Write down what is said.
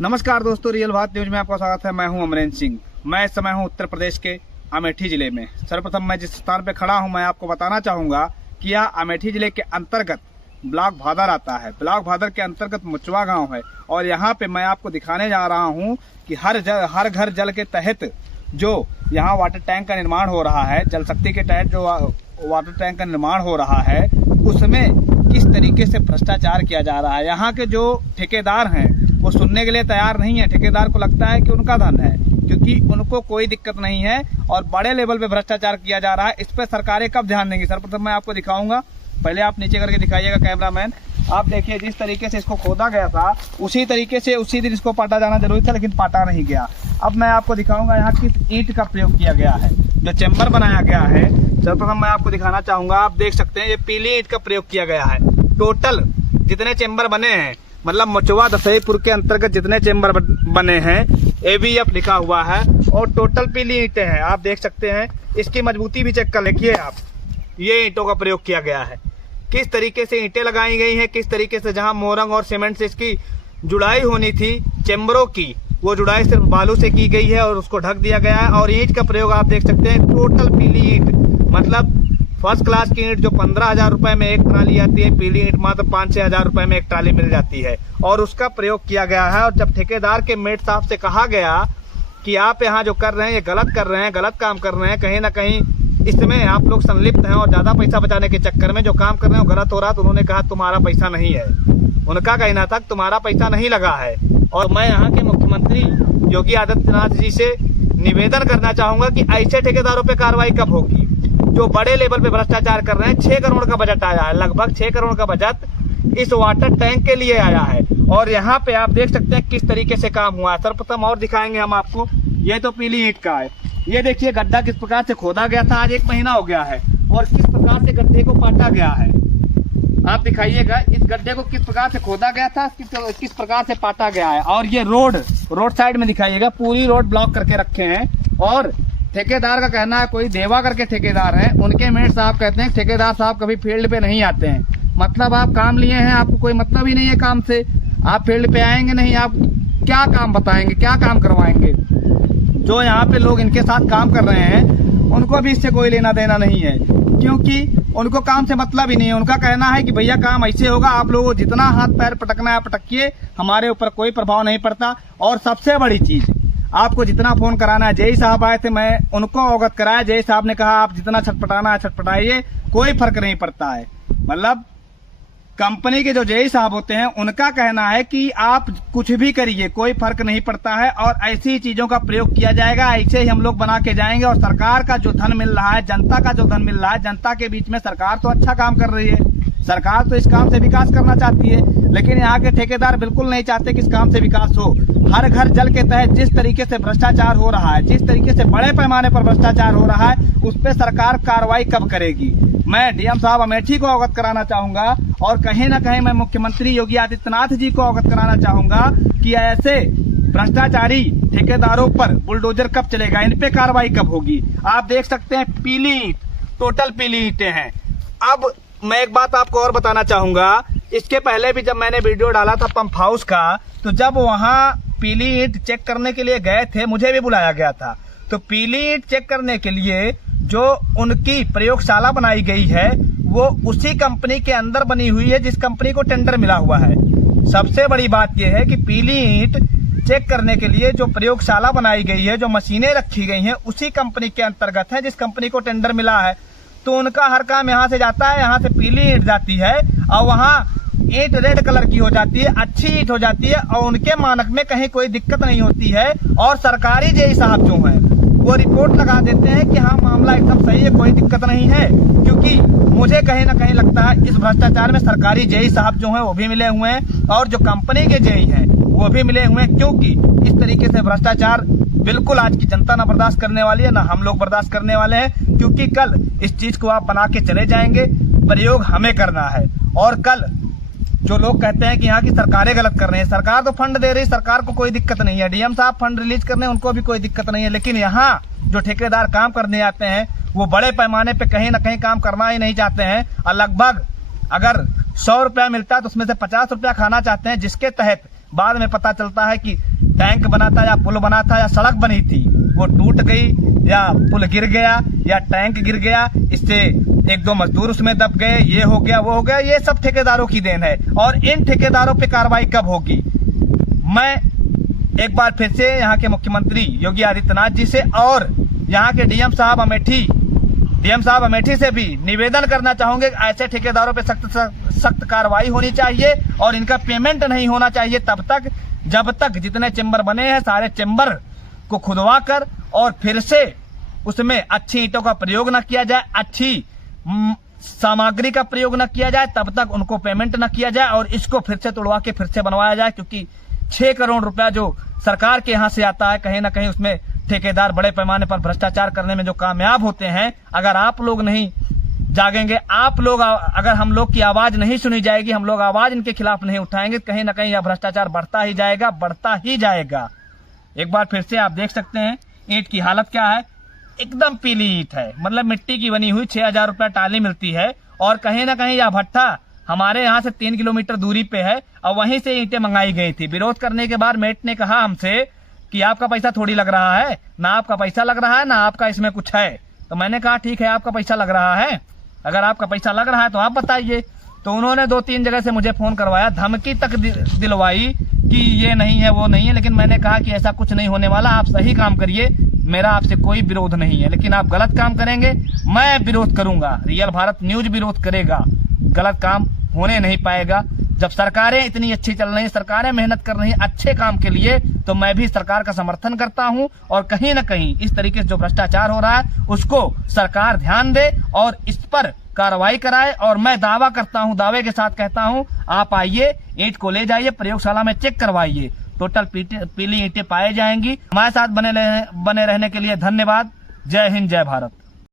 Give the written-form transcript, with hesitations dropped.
नमस्कार दोस्तों, रियल बात न्यूज में आपका स्वागत है। मैं हूं अमरेंद्र सिंह। मैं इस समय हूं उत्तर प्रदेश के अमेठी जिले में। सर्वप्रथम मैं जिस स्थान पर खड़ा हूं मैं आपको बताना चाहूंगा कि यह अमेठी जिले के अंतर्गत ब्लॉक भादर आता है। ब्लॉक भादर के अंतर्गत मुचवा गांव है और यहाँ पे मैं आपको दिखाने जा रहा हूँ कि हर घर जल के तहत जो यहाँ वाटर टैंक का निर्माण हो रहा है, जल शक्ति के तहत जो वाटर टैंक का निर्माण हो रहा है, उसमें किस तरीके से भ्रष्टाचार किया जा रहा है। यहाँ के जो ठेकेदार हैं वो सुनने के लिए तैयार नहीं है। ठेकेदार को लगता है कि उनका धन है, क्योंकि उनको कोई दिक्कत नहीं है और बड़े लेवल पे भ्रष्टाचार किया जा रहा है। इस पर सरकारें कब ध्यान देंगी? सर्वप्रथम मैं आपको दिखाऊंगा। पहले आप नीचे करके दिखाइएगा कैमरामैन। आप देखिए, जिस तरीके से इसको खोदा गया था उसी तरीके से उसी दिन इसको पाटा जाना जरूरी था, लेकिन पाटा नहीं गया। अब मैं आपको दिखाऊंगा यहाँ किस ईंट का प्रयोग किया गया है। जो चैम्बर बनाया गया है, सर्वप्रथम मैं आपको दिखाना चाहूंगा। आप देख सकते हैं ये पीली ईंट का प्रयोग किया गया है। टोटल जितने चैम्बर बने हैं, मतलब मुचवा दसईपुर के अंतर्गत जितने चैम्बर बने हैं, ABF लिखा हुआ है और टोटल पीली ईंटें हैं। आप देख सकते हैं, इसकी मजबूती भी चेक कर देखिए आप। ये ईंटों का प्रयोग किया गया है। किस तरीके से ईंटें लगाई गई हैं, किस तरीके से जहां मोरंग और सीमेंट से इसकी जुड़ाई होनी थी चैम्बरों की, वो जुड़ाई सिर्फ बालू से की गई है और उसको ढक दिया गया है। और ईंट का प्रयोग आप देख सकते हैं, टोटल पीली ईंट, मतलब फर्स्ट क्लास की ईंट जो 15,000 रुपए में एक ट्राली आती है, पीली ईंट मात्र 5-6 हजार रुपए में एक ट्राली मिल जाती है और उसका प्रयोग किया गया है। और जब ठेकेदार के मेट साहब से कहा गया कि आप यहाँ जो कर रहे हैं ये गलत कर रहे हैं, गलत काम कर रहे हैं, कहीं ना कहीं इसमें आप लोग संलिप्त हैं और ज्यादा पैसा बचाने के चक्कर में जो काम कर रहे हैं वो गलत हो रहा है, तो उन्होंने कहा तुम्हारा पैसा नहीं है। उनका कहना था तुम्हारा पैसा नहीं लगा है। और मैं यहाँ के मुख्यमंत्री योगी आदित्यनाथ जी से निवेदन करना चाहूंगा कि ऐसे ठेकेदारों पे कार्रवाई कब होगी जो बड़े लेवल पे भ्रष्टाचार कर रहे हैं। 6 करोड़ का बजट आया है, लगभग 6 करोड़ का बजट इस वाटर टैंक के लिए आया है। और यहाँ पे आप देख सकते हैं किस तरीके से काम हुआ है। सर्वप्रथम और दिखाएंगे हम आपको। ये तो पीली ईंट का है। ये देखिए गड्ढा किस प्रकार से खोदा गया था, आज 1 महीना हो गया है, और किस प्रकार से गड्ढे को पाटा गया है। आप दिखाइएगा इस गड्ढे को किस प्रकार से खोदा गया था, किस प्रकार से पाटा गया है। और ये रोड साइड में दिखाइएगा, पूरी रोड ब्लॉक करके रखे हैं। और ठेकेदार का कहना है, कोई देवा करके ठेकेदार है, उनके मेट साहब कहते हैं ठेकेदार साहब कभी फील्ड पे नहीं आते हैं। मतलब आप काम लिए हैं, आपको कोई मतलब ही नहीं है काम से, आप फील्ड पे आएंगे नहीं, आप क्या काम बताएंगे, क्या काम करवाएंगे। जो यहाँ पे लोग इनके साथ काम कर रहे हैं उनको भी इससे कोई लेना देना नहीं है, क्योंकि उनको काम से मतलब ही नहीं है। उनका कहना है कि भैया काम ऐसे होगा, आप लोगों को जितना हाथ पैर पटकना है पटकिए, हमारे ऊपर कोई प्रभाव नहीं पड़ता। और सबसे बड़ी चीज, आपको जितना फोन कराना है, जेई साहब आए थे, मैं उनको अवगत कराया। जेई साहब ने कहा आप जितना छटपटाना है छटपटाइए, कोई फर्क नहीं पड़ता है। मतलब कंपनी के जो जेई साहब होते हैं उनका कहना है कि आप कुछ भी करिए, कोई फर्क नहीं पड़ता है और ऐसी चीजों का प्रयोग किया जाएगा, ऐसे ही हम लोग बना के जाएंगे। और सरकार का जो धन मिल रहा है, जनता का जो धन मिल रहा है, जनता के बीच में सरकार तो अच्छा काम कर रही है, सरकार तो इस काम से विकास करना चाहती है, लेकिन यहाँ के ठेकेदार बिल्कुल नहीं चाहते कि इस काम से विकास हो। हर घर जल के तहत जिस तरीके से भ्रष्टाचार हो रहा है, जिस तरीके से बड़े पैमाने पर भ्रष्टाचार हो रहा है, उस पर सरकार कार्रवाई कब करेगी? मैं डीएम साहब अमेठी को अवगत कराना चाहूंगा और कहीं ना कहीं मैं मुख्यमंत्री योगी आदित्यनाथ जी को अवगत कराना चाहूंगा कि ऐसे भ्रष्टाचारी ठेकेदारों पर बुलडोजर कब चलेगा, इन पे कार्रवाई कब होगी। आप देख सकते हैं पीली ईंट, टोटल पीली ईंटें हैं। अब मैं एक बात आपको और बताना चाहूंगा, इसके पहले भी जब मैंने वीडियो डाला था पंप हाउस का, तो जब वहां पीली ईंट चेक करने के लिए गए थे, मुझे भी बुलाया गया था। तो पीली ईंट चेक करने के लिए जो उनकी प्रयोगशाला बनाई गई है वो उसी कंपनी के अंदर बनी हुई है जिस कंपनी को टेंडर मिला हुआ है। सबसे बड़ी बात यह है कि पीली ईंट चेक करने के लिए जो प्रयोगशाला बनाई गई है, जो मशीनें रखी गई हैं, उसी कंपनी के अंतर्गत है जिस कंपनी को टेंडर मिला है। तो उनका हर काम यहाँ से जाता है, यहाँ से पीली ईंट जाती है और वहाँ ईंट रेड कलर की हो जाती है, अच्छी ईंट हो जाती है और उनके मानक में कहीं कोई दिक्कत नहीं होती है। और सरकारी जेई साहब जो हैं वो रिपोर्ट लगा देते हैं कि हाँ मामला एकदम सही है, कोई दिक्कत नहीं है। क्योंकि मुझे कहीं ना कहीं लगता है इस भ्रष्टाचार में सरकारी जेई साहब जो हैं वो भी मिले हुए हैं और जो कंपनी के जेई हैं वो भी मिले हुए हैं, क्योंकि इस तरीके से भ्रष्टाचार बिल्कुल आज की जनता ना बर्दाश्त करने वाली है, ना हम लोग बर्दाश्त करने वाले हैं। क्योंकि कल इस चीज को आप बना के चले जाएंगे, प्रयोग हमें करना है। और कल जो लोग कहते हैं कि यहाँ की सरकारें गलत कर रही है, सरकार तो फंड दे रही है, सरकार को कोई दिक्कत नहीं है, डीएम साहब फंड रिलीज करने उनको भी कोई दिक्कत नहीं है। लेकिन यहाँ जो ठेकेदार काम करने आते हैं वो बड़े पैमाने पे कहीं ना कहीं काम करना ही नहीं चाहते हैं और लगभग अगर 100 रुपया मिलता है तो उसमें से 50 रुपया खाना चाहते हैं, जिसके तहत बाद में पता चलता है कि टैंक बना था या पुल बना था या सड़क बनी थी, वो टूट गई या पुल गिर गया या टैंक गिर गया, इससे एक दो मजदूर उसमें दब गए, ये हो गया वो हो गया। ये सब ठेकेदारों की देन है और इन ठेकेदारों पे कार्रवाई कब होगी? मैं एक बार फिर से यहाँ के मुख्यमंत्री योगी आदित्यनाथ जी से और यहाँ के डीएम साहब अमेठी से भी निवेदन करना चाहूंगे, ऐसे ठेकेदारों पे सख्त कार्रवाई होनी चाहिए और इनका पेमेंट नहीं होना चाहिए तब तक जब तक जितने चेंबर बने हैं सारे चेंबर को खुदवा कर और फिर से उसमें अच्छी ईंटों का प्रयोग न किया जाए, अच्छी सामग्री का प्रयोग न किया जाए, तब तक उनको पेमेंट न किया जाए और इसको फिर से तोड़वा के फिर से बनवाया जाए। क्योंकि 6 करोड़ रुपया जो सरकार के यहाँ से आता है, कहीं ना कहीं उसमें ठेकेदार बड़े पैमाने पर भ्रष्टाचार करने में जो कामयाब होते हैं। अगर आप लोग नहीं जागेंगे, आप लोग अगर हम लोग की आवाज नहीं सुनी जाएगी, हम लोग आवाज इनके खिलाफ नहीं उठाएंगे, कहीं ना कहीं यह भ्रष्टाचार बढ़ता ही जाएगा। एक बार फिर से आप देख सकते हैं ईंट की हालत क्या है, एकदम पीली ईंट है, मतलब मिट्टी की बनी हुई। 6,000 रुपया टाली मिलती है और कहीं ना कहीं यह भट्ठा हमारे यहाँ से 3 किलोमीटर दूरी पे है और वहीं से ईंटें मंगाई गई थी। विरोध करने के बाद मेट ने कहा हमसे कि आपका पैसा थोड़ी लग रहा है, ना आपका पैसा लग रहा है ना आपका इसमें कुछ है। तो मैंने कहा ठीक है, आपका पैसा लग रहा है, अगर आपका पैसा लग रहा है तो आप बताइए। तो उन्होंने 2-3 जगह से मुझे फोन करवाया, धमकी तक दिलवाई कि ये नहीं है वो नहीं है, लेकिन मैंने कहा कि ऐसा कुछ नहीं होने वाला, आप सही काम करिए, मेरा आपसे कोई विरोध नहीं है, लेकिन आप गलत काम करेंगे मैं विरोध करूंगा। रियल भारत न्यूज विरोध करेगा, गलत काम होने नहीं पाएगा। जब सरकारें इतनी अच्छी चल रही, सरकारें मेहनत कर रही अच्छे काम के लिए, तो मैं भी सरकार का समर्थन करता हूं और कहीं ना कहीं इस तरीके से जो भ्रष्टाचार हो रहा है उसको सरकार ध्यान दे और इस पर कार्रवाई कराए। और मैं दावा करता हूं, दावे के साथ कहता हूं, आप आइए, ईंट को ले जाइए, प्रयोगशाला में चेक करवाइए, टोटल पीली ईंटें पाई जाएंगी। हमारे साथ बने रहने के लिए धन्यवाद। जय हिंद, जय भारत।